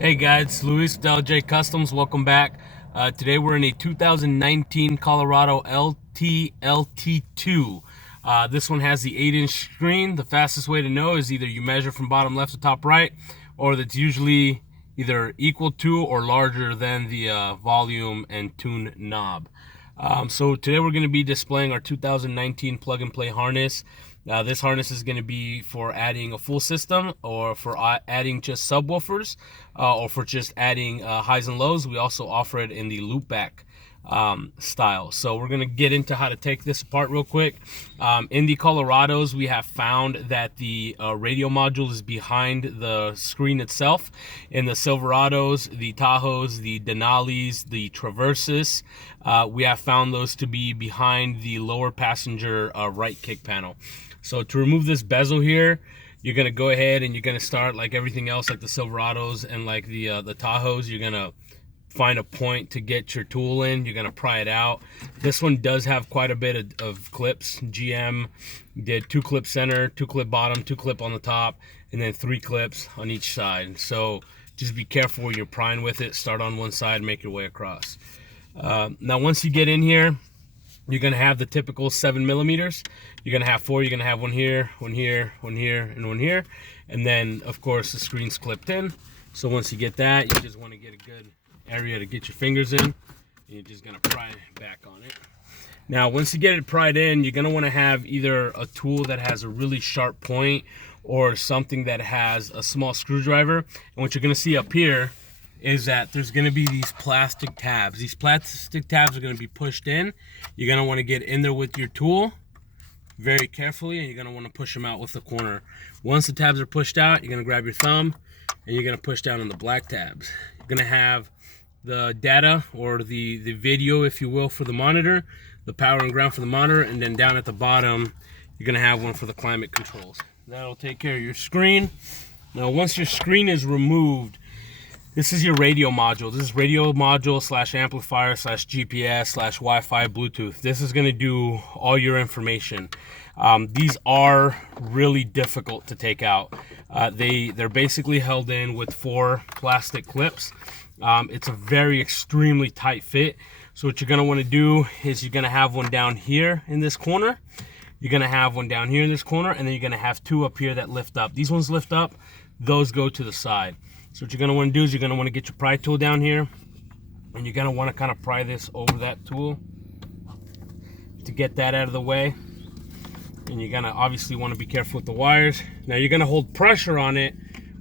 Hey guys, it's Luis with LJ Customs. Welcome back. Today we're in a 2019 Colorado LT2. This one has the 8-inch screen. The fastest way to know is either you measure from bottom left to top right, or that's usually either equal to or larger than the volume and tune knob. So today we're going to be displaying our 2019 plug and play harness. This harness is going to be for adding a full system, or for adding just subwoofers, or for just adding highs and lows. We also offer it in the loopback style. So we're going to get into how to take this apart real quick. In the Colorados, we have found that the radio module is behind the screen itself. In the Silverados, the Tahoes, the Denalis, the Traverses, we have found those to be behind the lower passenger right kick panel. So to remove this bezel here, you're going to go ahead and you're going to start like everything else, like the Silverados and like the Tahoes. You're going to find a point to get your tool in. You're going to pry it out. This one does have quite a bit of clips. GM did 2 clip center, 2 clip bottom, 2 clip on the top, and then 3 clips on each side. So just be careful when you're prying with it. Start on one side, make your way across. Now once you get in here, you're going to have the typical 7 millimeters. You're going to have 4. You're going to have one here, one here, one here, and one here. And then, of course, the screen's clipped in. So once you get that, you just want to get a good area to get your fingers in. And you're just going to pry back on it. Now, once you get it pried in, you're going to want to have either a tool that has a really sharp point or something that has a small screwdriver. And what you're going to see up here is that there's going to be these plastic tabs. These plastic tabs are going to be pushed in. You're going to want to get in there with your tool very carefully, and you're going to want to push them out with the corner. Once the tabs are pushed out, you're going to grab your thumb and you're going to push down on the black tabs. You're going to have the data, or the video, if you will, for the monitor, the power and ground for the monitor, and then down at the bottom, you're going to have one for the climate controls. That'll take care of your screen. Now, once your screen is removed, this is your radio module. This is radio module / amplifier / GPS / Wi-Fi Bluetooth. This is going to do all your information. These are really difficult to take out. They're basically held in with 4 plastic clips. It's a very extremely tight fit. So what you're going to want to do is you're going to have one down here in this corner. You're going to have one down here in this corner, and then you're going to have 2 up here that lift up. These ones lift up, those go to the side. So what you're going to want to do is you're going to want to get your pry tool down here, and you're going to want to kind of pry this over that tool to get that out of the way. And you're going to obviously want to be careful with the wires. Now you're going to hold pressure on it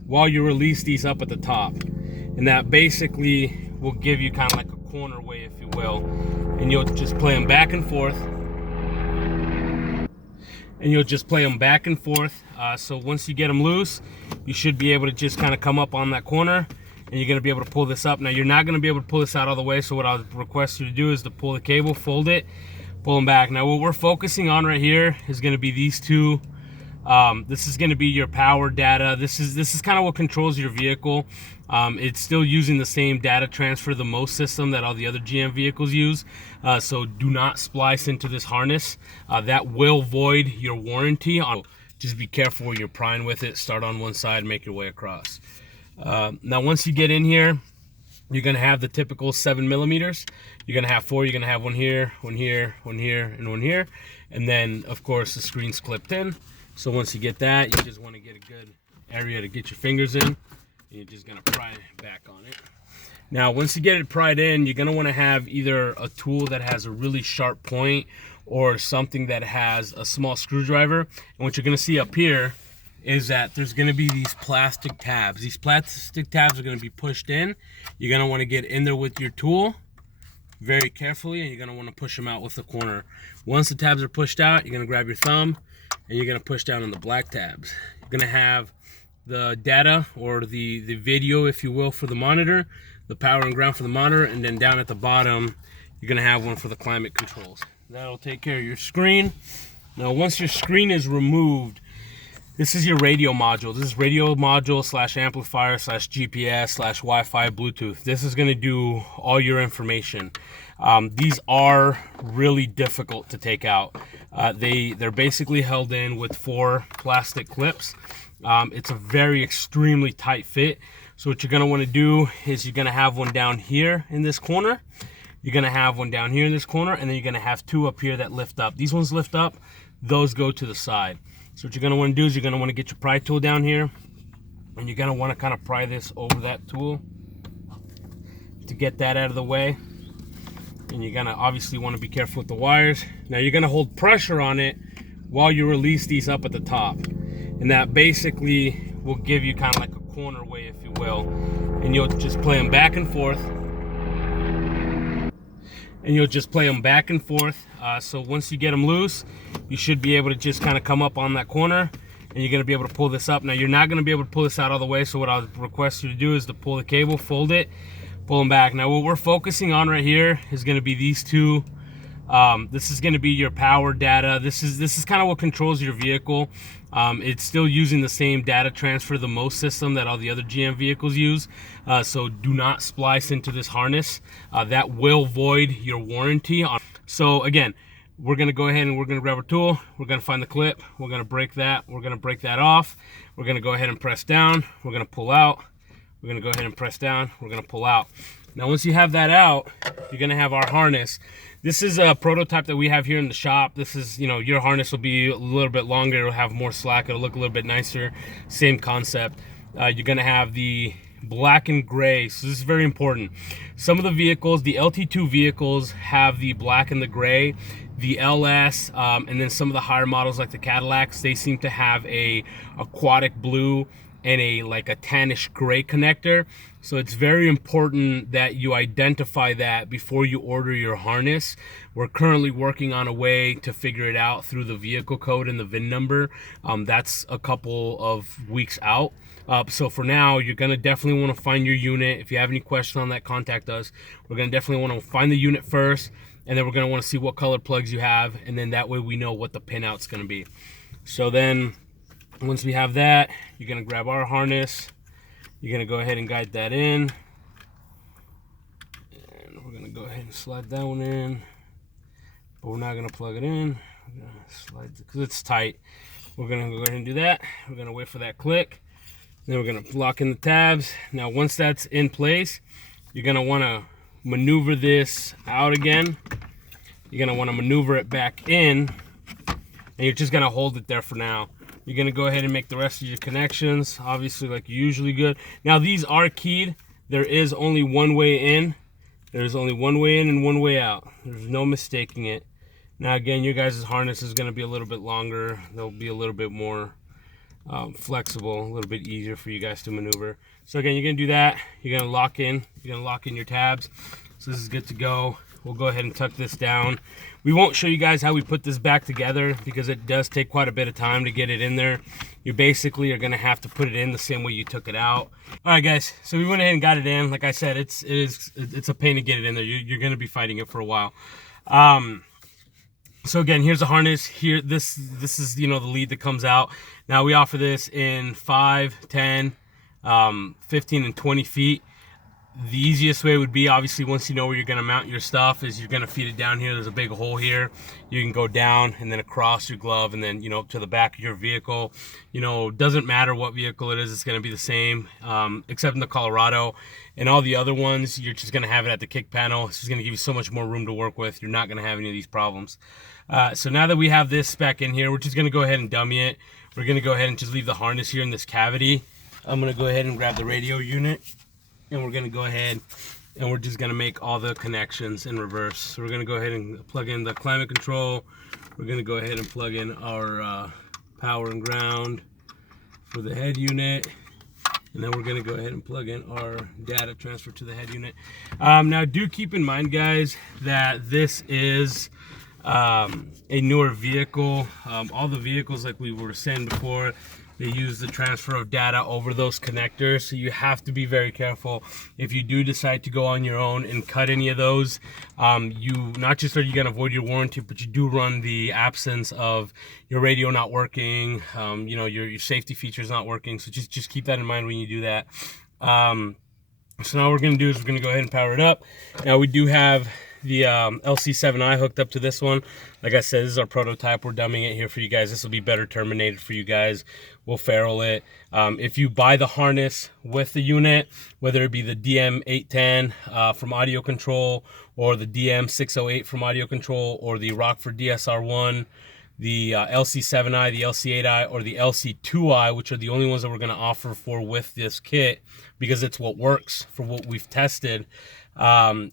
while you release these up at the top. And that basically will give you kind of like a corner way, if you will. And you'll just play them back and forth. So once you get them loose, you should be able to just kind of come up on that corner, and you're going to be able to pull this up. Now, you're not going to be able to pull this out all the way, so what I'll request you to do is to pull the cable, fold it, pull them back. Now, what we're focusing on right here is going to be these 2. This is going to be your power data. This is kind of what controls your vehicle. It's still using the same data transfer, the Bose system that all the other GM vehicles use. So do not splice into this harness. That will void your warranty. Just be careful when you're prying with it. Start on one side, make your way across. Now, once you get in here, you're going to have the typical 7 millimeters. You're going to have 4. You're going to have one here, one here, one here, and one here. And then, of course, the screen's clipped in. So once you get that, you just want to get a good area to get your fingers in. And you're just going to pry back on it. Now, once you get it pried in, you're going to want to have either a tool that has a really sharp point or something that has a small screwdriver. And what you're going to see up here is that there's going to be these plastic tabs. These plastic tabs are going to be pushed in. You're going to want to get in there with your tool very carefully, and you're going to want to push them out with the corner. Once the tabs are pushed out, you're going to grab your thumb, and you're going to push down on the black tabs. You're going to have the data, or the video, if you will, for the monitor, the power and ground for the monitor, and then down at the bottom, you're going to have one for the climate controls. That'll take care of your screen. Now, once your screen is removed, this is your radio module. This is radio module / amplifier / GPS / Wi-Fi Bluetooth. This is going to do all your information. These are really difficult to take out. They're basically held in with 4 plastic clips. It's a very extremely tight fit. So what you're going to want to do is you're going to have one down here in this corner. You're going to have one down here in this corner, and then you're going to have two up here that lift up. These ones lift up, those go to the side. So what you're going to want to do is you're going to want to get your pry tool down here, and you're going to want to kind of pry this over that tool to get that out of the way. And you're going to obviously want to be careful with the wires. Now you're going to hold pressure on it while you release these up at the top. And that basically will give you kind of like a corner way, if you will. And you'll just play them back and forth. So once you get them loose, you should be able to just kind of come up on that corner, and you're going to be able to pull this up. Now you're not going to be able to pull this out all the way, so what I'll request you to do is to pull the cable, fold it, pull them back. Now what we're focusing on right here is going to be these two. This is going to be your power data. This is kind of what controls your vehicle. It's still using the same data transfer, the Bose system that all the other GM vehicles use. So do not splice into this harness. That will void your warranty. So again, we're going to go ahead and we're going to grab our tool. We're going to find the clip. We're going to break that. We're going to break that off. We're going to go ahead and press down. We're going to pull out. We're going to go ahead and press down. We're going to pull out. Now once you have that out, you're going to have our harness. This is a prototype that we have here in the shop. This is, you know, your harness will be a little bit longer. It'll have more slack. It'll look a little bit nicer. Same concept. You're going to have the black and gray. So this is very important. Some of the vehicles, the LT2 vehicles, have the black and the gray. The L.S. And then some of the higher models like the Cadillacs, they seem to have a aquatic blue and a tannish gray connector. So it's very important that you identify that before you order your harness. We're currently working on a way to figure it out through the vehicle code and the VIN number. That's a couple of weeks out. So for now, you're going to definitely want to find your unit. If you have any questions on that, contact us. We're going to definitely want to find the unit first, and then we're going to want to see what color plugs you have, and then that way we know what the pin out's going to be. So then once we have that, you're going to grab our harness. You're going to go ahead and guide that in. And we're going to go ahead and slide that one in. But we're not going to plug it in. We're going to slide it because it's tight. We're going to go ahead and do that. We're going to wait for that click. Then we're going to lock in the tabs. Now once that's in place, you're going to want to maneuver this out again. You're going to want to maneuver it back in. And you're just going to hold it there for now. You're going to go ahead and make the rest of your connections, obviously like you usually good. Now these are keyed. There is only one way in. There's only one way in and one way out. There's no mistaking it. Now again, your guys' harness is going to be a little bit longer. They'll be a little bit more flexible, a little bit easier for you guys to maneuver. So again, you're going to do that. You're going to lock in. You're going to lock in your tabs. So this is good to go. We'll go ahead and tuck this down. We won't show you guys how we put this back together because it does take quite a bit of time to get it in there. You basically are going to have to put it in the same way you took it out. All right, guys. So we went ahead and got it in. Like I said, it's a pain to get it in there. You're going to be fighting it for a while. So again, here's the harness. Here, this is, you know, the lead that comes out. Now we offer this in 5, 10, 15, and 20 feet. The easiest way would be, obviously, once you know where you're going to mount your stuff, is you're going to feed it down here. There's a big hole here. You can go down and then across your glove and then, you know, to the back of your vehicle. You know, doesn't matter what vehicle it is, it's going to be the same, except in the Colorado. And all the other ones, you're just going to have it at the kick panel. This is going to give you so much more room to work with. You're not going to have any of these problems. So now that we have this spec in here, we're just going to go ahead and dummy it. We're going to go ahead and just leave the harness here in this cavity. I'm going to go ahead and grab the radio unit. And we're going to go ahead and we're just going to make all the connections in reverse. So we're going to go ahead and plug in the climate control. We're going to go ahead and plug in our power and ground for the head unit. And then we're going to go ahead and plug in our data transfer to the head unit. Now do keep in mind, guys, that this is a newer vehicle. All the vehicles, like we were saying before, they use the transfer of data over those connectors, so you have to be very careful. If you do decide to go on your own and cut any of those, you not just are you going to avoid your warranty, but you do run the absence of your radio not working, you know, your safety features not working. So just keep that in mind when you do that. So now what we're going to do is we're going to go ahead and power it up. Now we do have the LC7i hooked up to this one. Like I said, this is our prototype. We're dumbing it here for you guys. This will be better terminated for you guys. We'll ferrule it. If you buy the harness with the unit, whether it be the DM810 from Audio Control, or the DM608 from Audio Control, or the Rockford DSR1, the LC7i, the LC8i, or the LC2i, which are the only ones that we're going to offer for with this kit, because it's what works for what we've tested. Then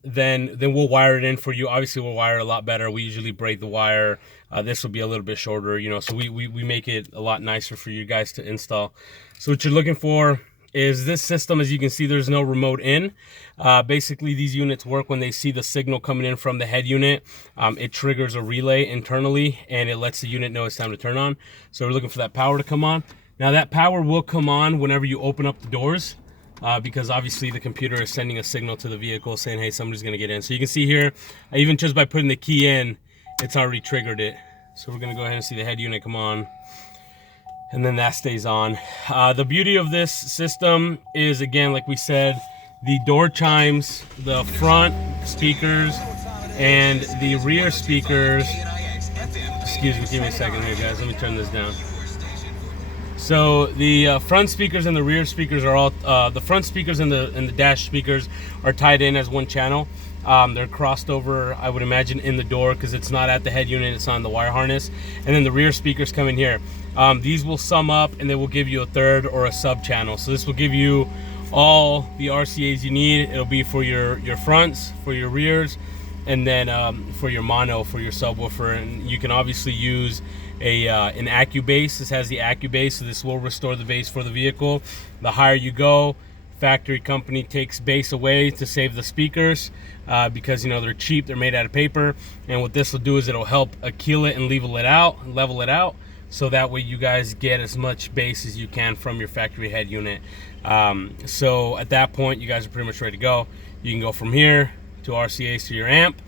we'll wire it in for you. Obviously, we'll wire it a lot better. We usually braid the wire. This will be a little bit shorter, you know, so we make it a lot nicer for you guys to install. So what you're looking for is this system. As you can see, there's no remote in. Basically, these units work when they see the signal coming in from the head unit. It triggers a relay internally, and it lets the unit know it's time to turn on. So we're looking for that power to come on. Now, that power will come on whenever you open up the doors, because obviously the computer is sending a signal to the vehicle saying, hey, somebody's going to get in. So you can see here, even just by putting the key in, it's already triggered it. So we're going to go ahead and see the head unit come on, and then that stays on. The beauty of this system is, again, like we said, the door chimes, the front speakers, and the rear speakers. Excuse me, give me a second here, guys. Let me turn this down. So the front speakers and the rear speakers are all, the front speakers and the dash speakers are tied in as one channel. They're crossed over, I would imagine, in the door, because it's not at the head unit, it's on the wire harness. And then the rear speakers come in here. These will sum up, and they will give you a third or a sub channel. So this will give you all the RCAs you need. It'll be for your fronts, for your rears, and then for your mono, for your subwoofer. And you can obviously use an AccuBase. This has the AccuBase, so this will restore the bass for the vehicle. The higher you go, factory company takes bass away to save the speakers, because, you know, they're cheap, they're made out of paper. And what this will do is it'll help keel it and level it out, so that way you guys get as much bass as you can from your factory head unit. So at that point, you guys are pretty much ready to go. You can go from here to RCAs to your amp,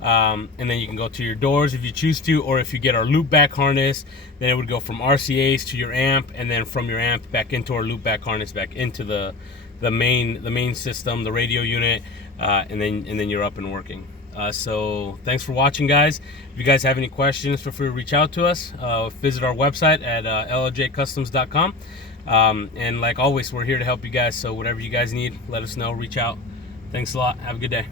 and then you can go to your doors if you choose to, or if you get our loop back harness, then it would go from RCAs to your amp, and then from your amp back into our loop back harness, back into the main system, the radio unit, and then you're up and working. So thanks for watching, guys. If you guys have any questions, feel free to reach out to us. Visit our website at LLJcustoms.com. And like always, we're here to help you guys. So whatever you guys need, let us know, reach out. Thanks a lot. Have a good day.